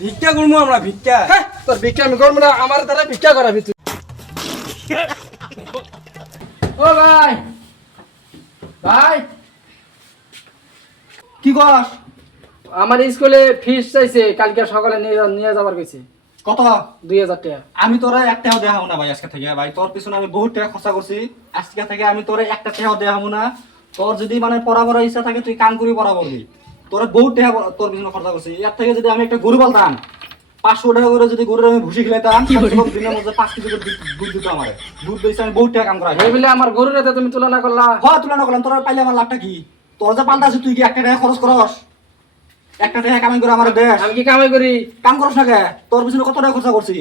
ভিক্ষা করবো আমরা ভিক্ষা। তোর ভিক্ষা আমি করবো না, আমার দ্বারা ভিক্ষা করাবি তুই। ও ভাই ভাই, কি কস? আমার স্কুলে ফিস চাইছে, কালকে সকালে নিয়ে যাবার কইছে। কত? 2000 টাকা। আমি তোরা একটা দেওয়া হবো না ভাই আজকে থেকে। ভাই তোর পিছনে আমি বহুত টাকা খরচা করছি, আজকে থেকে আমি তোরা একটা টাকাও দেওয়া হবো না। তোর যদি মানে পড়াবার ইচ্ছা থাকে তুই কাম করি পড়াবি। তোরা বহুত টাকা তোর পিছনে খরচা করছি। এর থেকে যদি আমি একটা গরু পালতাম, 500 টাকা করে যদি গরুর আমি ভুসি খেলাইতাম, দিনের মধ্যে 5 কেজি করে দুধ দিত আমার। দুধ দিয়েছে আমি বহুত টাকা কাম করা। এই বলে আমার গরুর হাতে তুমি তুলনা করলা? হ্যাঁ তুলনা করলাম। তোরা পাইলে আমার লাভটা কি? তোর যে পাল্টা আছে তুই কি একটা টাকা খরচ করস? একটা টাকা কামাই করে আমার দেশ। আমি কি কামাই করি? কাম করস না কে? তোর পিছনে কত টাকা খরচা করছি?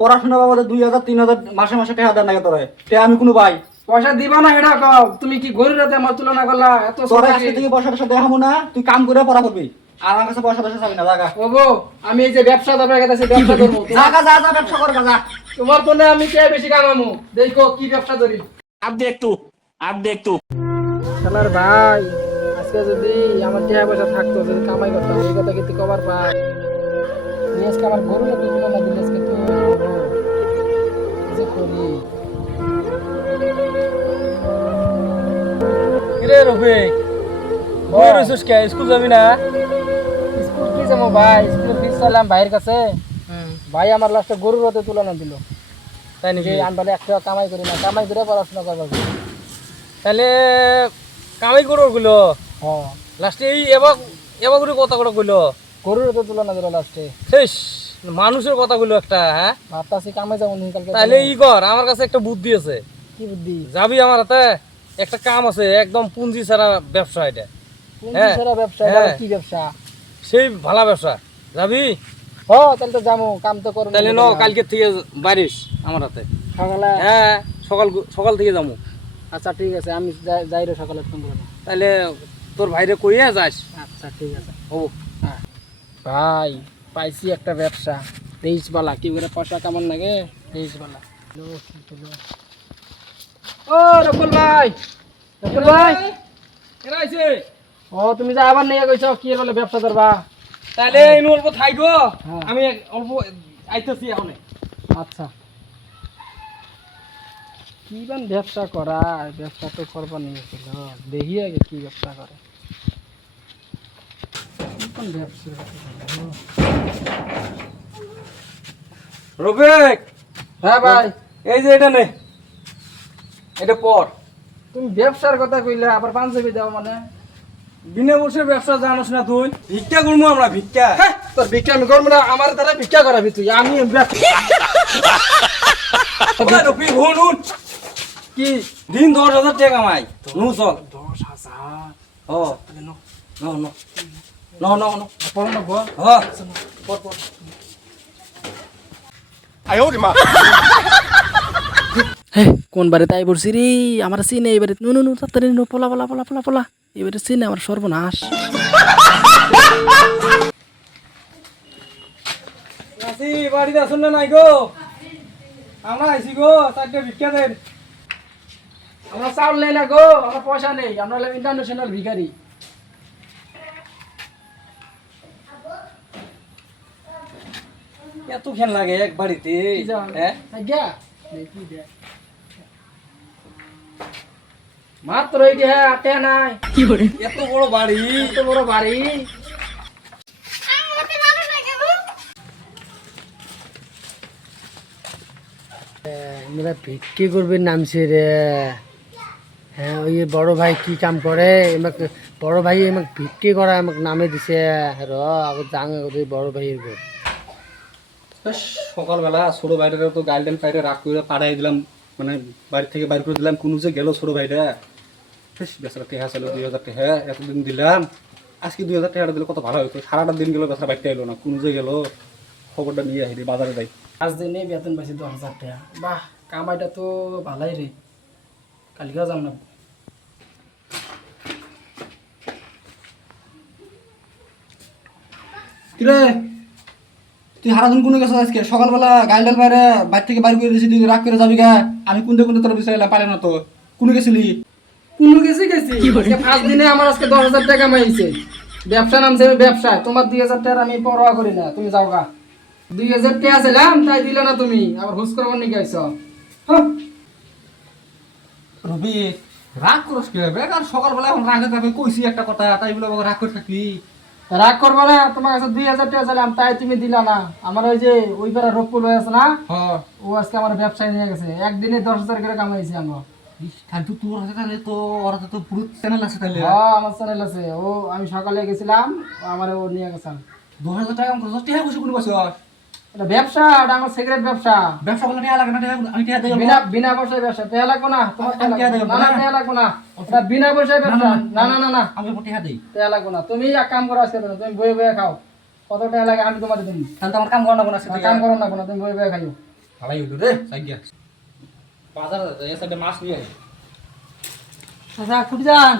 পড়াশোনা বাবদে 2000 3000 মাসে মাসে টাকা দেন না তোরে? টাকা আমি কোনো ভাই পয়সা দিবা না এটা কও। তুমি কি গরুর হাতে আমার তুলনা করলা? এত তোরে আজকে থেকে পয়সা টয়সা দেখাবো না, তুই কাম করে পড়া করবি। আর আমার কাছে পয়সা টয়সা চাবি না, জাগা। ওগো, আমি এই যে ব্যবসা দরকার কাছে ব্যবসা করব। জাগা যা যা ব্যবসা কর যা। তোমার তো না, আমি কে বেশি কামামু, দেখো কি ব্যবসা করি। आप देख तू শালার ভাই, আজকে যদি আমার টাকা পয়সা থাকতো, যদি কামাই করতাম, এই কথা কিন্তু কবার পাই। তুমি আজকে আমার গরু লোক তুলনা দিলে, আজকে তো কি যে করি। কিরে রফিক, বই রইছিস কে? স্কুল যাবি না? স্কুল কি যাবো ভাই, স্কুলে ফিস চাইলাম ভাইয়ের কাছে। ভাই আমার লাস্টে গরুর হাতে তুলনা দিল। তাই নাকি? যে আমি বলে একটা কামাই করি না, কামাই করে পড়াশোনা করবো। তাহলে কামাই করো গুলো হ্যাঁ, লাস্টে এই এবার এবার করে কথা করে কইলো, গরুর হাতে তুলনা দিল লাস্টে। শেষ মানুষের কথা গুলো একটা। হ্যাঁ, ভাবতাছি কামাই যাবো নি কালকে। তাহলে ই কর, আমার কাছে একটা বুদ্ধি আছে। কি বুদ্ধি? যাবি আমার হাতে? একটা কাম আছে, একদম পুঁজি ছাড়া ব্যবসা এটা। কোন হ্যাঁ, বিষয়ের ব্যবসা? এটা হ্যাঁ। আবার কি ব্যবসা? সেই ভালো ব্যবসা। যাবি? ও তাহলে তো যাবো, কাম তো করবো। তাহলে ন কালকে থেকে বাড়িস আমার হাতে। সকালে? হ্যাঁ, সকাল সকাল থেকে যাবো। আচ্ছা ঠিক আছে, আমি যাই রে সকালে ফোন করে। তাহলে তোর ভাইরে কইয়া যাস। আচ্ছা ঠিক আছে। ও ভাই পাইছি একটা ব্যবসা, 23 বালা। কি করে পয়সা কেমন লাগে? 23 বালা। ও রকুল ভাই, রকুল ভাই, কেন আইছে? ও তুমি যা আবার নিয়ে কইছো কি বলে ব্যবসা করবা? তাহলে ইনু অল্প থাকবো, হ্যাঁ। আমি অল্প আইতেছি এখন। আচ্ছা, কি বান ব্যবসা করা? ব্যবসা তো করবা নিয়েছিল, দেখি আগে কি ব্যবসা করে। কি কোন ব্যবসা? রফিক, হ্যাঁ ভাই, এই যে এটা নে, এটা পর। তুমি ব্যবসার কথা কইলে আবার পাঞ্জাবি দাও মানে? বিনা বসে ব্যবসা জানোস না তুই? ভিক্ষা করবো আমরা ভিক্ষা। তোর ভিক্ষা আমি করবো না, আমার দ্বারা ভিক্ষা করাবি তুই। আমি রফিক হুন হুন, কি দিন 10,000 টাকা কামাই। নু চল। 10,000? ও ন ন ন ন ন পড়ো না গো। হ্যাঁ কোন বারে তাই বলছি রে, আমার সিনে এবারে নো নো নো তাড়াতাড়ি নো, পলা পলা পলা পলা পলা। এবারে সিনে আমার সর্বনাশ। আসি, বাড়িতে আসুন না নাই গো? আমরা আইসি গো, 4টা ভিক্ষা দেন। আমরা চাউল নেই না গো, আমার পয়সা নেই, আমরা হলাম ইন্টারন্যাশনাল ভিখারি। এত খেন লাগে এক বাড়িতে? কি যাও? হ্যাঁ, আজ্ঞা দেখি দে মাত্র এইটি। হ্যাঁ আটে নাই, এত বড় বাড়ি। এত বড় বাড়ি। আমরা ভিক্ষি করবে নামছে রে। হ্যাঁ, ওই বড় ভাই কি কাম করে, আমাকে বড় ভাই আমাকে ভিক্ষি করা আমাকে নামে দিছে। র আগে যাং ওই বড় ভাইয়ের ঘর। সকালবেলা ছোট ভাইটা তো গার্ডেন পাইরে রাগ করে পাড়াই দিলাম, মানে বাড়ি থেকে বাইর করে দিলাম। কোনো যে গেল ছোট ভাইটা, বেচারা টেহা ছিল 2000 টাকা, এতদিন দিলাম। আজকে 2000 টাকাটা দিলে কত ভালো হতো। সারাটা দিন গেল, বেচারা বাড়িতে এলো না। কোনো যে গেল, খবরটা নিয়ে আসি বাজারে যাই। আজ দিনে বেতন পাইছি 10,000 টাকা। বাহ, কামাইটা তো ভালাই রে। কালকেও যাম না। কিরে তুই হারাদিন কোনো গেছ আজকে? সকালবেলা গাইডাল বাইরে বাড়ি থেকে বাইর করে দিয়েছি, তুই রাগ করে যাবি গা। আমি কোনতে কোনতে তোর বিষয় পারে না তো। কোনো গেছিলি? কোনো গেছি গেছি, 5 দিনে আমার আজকে 10,000 টাকা কামাইছে। ব্যবসা নামছে আমি ব্যবসা, তোমার 2000 টাকা আমি পরোয়া করি না, তুমি যাও গা। 2000 টাকা ছিলাম তাই দিলে না তুমি, আবার হুস করবার নিয়ে গেছো। রবি রাগ করস কি হবে? আর সকালবেলা এখন রাগে যাবে কইছি একটা কথা, তাই বলে আমাকে রাগ করে থাকবি? রাগ করবো না, তোমার কাছে 2000 টাকা ছিলাম তাই তুমি দিলা না। আমার ওই যে ওই পাড়া রূপপুর হয়ে আছে না, হ্যাঁ ও আজকে আমার ব্যবসায় নিয়ে গেছে, একদিনে 10,000 করে কামাইছি আমরা। তাহলে তোর হাতে তাহলে তো ওর হাতে তো পুরো চ্যানেল আছে তাহলে। হ্যাঁ আমার চ্যানেল আছে, ও আমি সকালে গেছিলাম, আমার ও নিয়ে গেছিলাম। 2000 টাকা আমার কাছে টাকা বসে কোন বছর এটা ব্যবসা, এটা আমার সিগারেট ব্যবসা। ব্যবসা করলে টাকা লাগে না? টাকা আমি টাকা দেব বিনা বিনা পয়সায় ব্যবসা, টাকা লাগবে না তোমার, আমি টাকা দেব না না টাকা লাগবে না, এটা বিনা পয়সায় ব্যবসা। না না না না আমি টাকা দেই। টাকা লাগবে না, তুমি এক কাম করো আজকে, তুমি বয়ে বয়ে খাও, কত টাকা লাগে আমি তোমাকে দিন। তাহলে তো আমার কাম করা না আজকে থেকে। কাম করো না কোনো, তুমি বয়ে বয়ে খাইও। ভালোই হলো রে সাইগিয়া। বাজার এই সাইডে মাছ নিয়ে আই। আচ্ছা কুটি যান,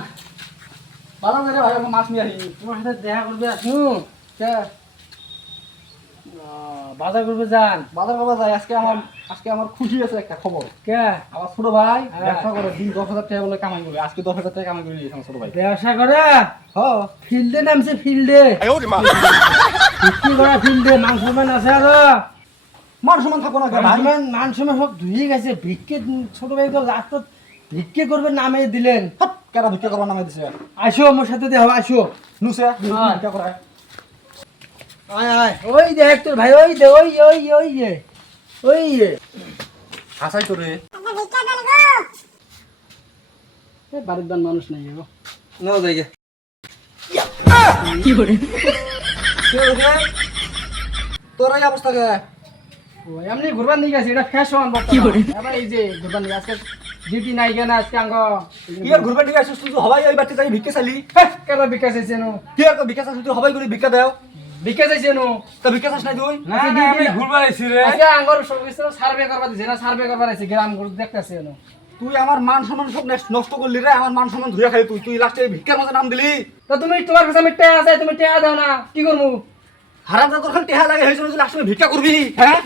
বাজার থেকে ভাই আমি মাছ নিয়ে আই। তোমার সাথে দেখা করবে আসুন। বাজার করবে যান। বাজার করতে যাই আজকে আমার খুশি আছে একটা খবর। কে? আমার ছোট ভাই হ্যাঁ। ব্যবসা করে দিন 10,000 টাকা বলে কামাই করে, আজকে 10,000 টাকা কামাই করে নিয়েছে আমার ছোট ভাই। ব্যবসা করে হ্যাঁ ফিল্ডে নামছে, ফিল্ডে বিক্রি করা, ফিল্ডে মান সম্মান আছে আরো। মান সমান থাকো না কেন ভাই? মান সম্মান সব ধুয়ে গেছে। ভিক্ষে ছোট ভাই তো লাস্টত ভিক্ষে করবে নামে দিলেন। হাট, কেরা ভিক্ষা করবার নামে দিছে? আসো আমার সাথে দেহ, আসো। নুসে হ্যাঁ। ভিক্ষা করায়। আয় আয়, ওই দেখ তোর ভাই, ওই দে, ওই ওই ওই যে ওই যে হাসাই তোরে। বাড়ির দান মানুষ নাই গো। নাও যাই গে। তোর এই অবস্থা কে? ও এমনি ঘুরবার নিয়ে গেছি, এটা ফ্যাশন কি করে। এবার এই যে ঘুরবার নিয়ে আজকে ডিউটি নাই কেন আজকে আঙ্গ। কি আর ঘুরবে ঠিক আছে? তুই হবাই ওই বাড়িতে যাই ভিক্ষা চাইলি? কেন বিকাশ আছে নো, কি আর ভিক্ষা চাইলি? তুই হবাই করে ভিক্ষা দাও। বিকাশ আছে নো। তা ভিক্ষা চাস নাই তুই? না না আমি ঘুরবার আইছি রে। আজকে আঙ্গর সর্ভিসে সার্ভে করবার দিছে না, সার্ভে করবার আছে গ্রাম ঘুর দেখতেছে নো। তুই আমার মান সম্মান সব নষ্ট করলি রে। আমার মান সম্মান ধুয়ে খাই তুই লাস্টে ভিক্ষার মধ্যে নাম দিলি। তো তুমি তোমার কাছে আমি টাকা আছে, তুমি টাকা দাও না, কি করবো? হারাম তোর খালি টেহা লাগে হয়েছিল, তুই লাস্টে ভিক্ষা করবি? হ্যাঁ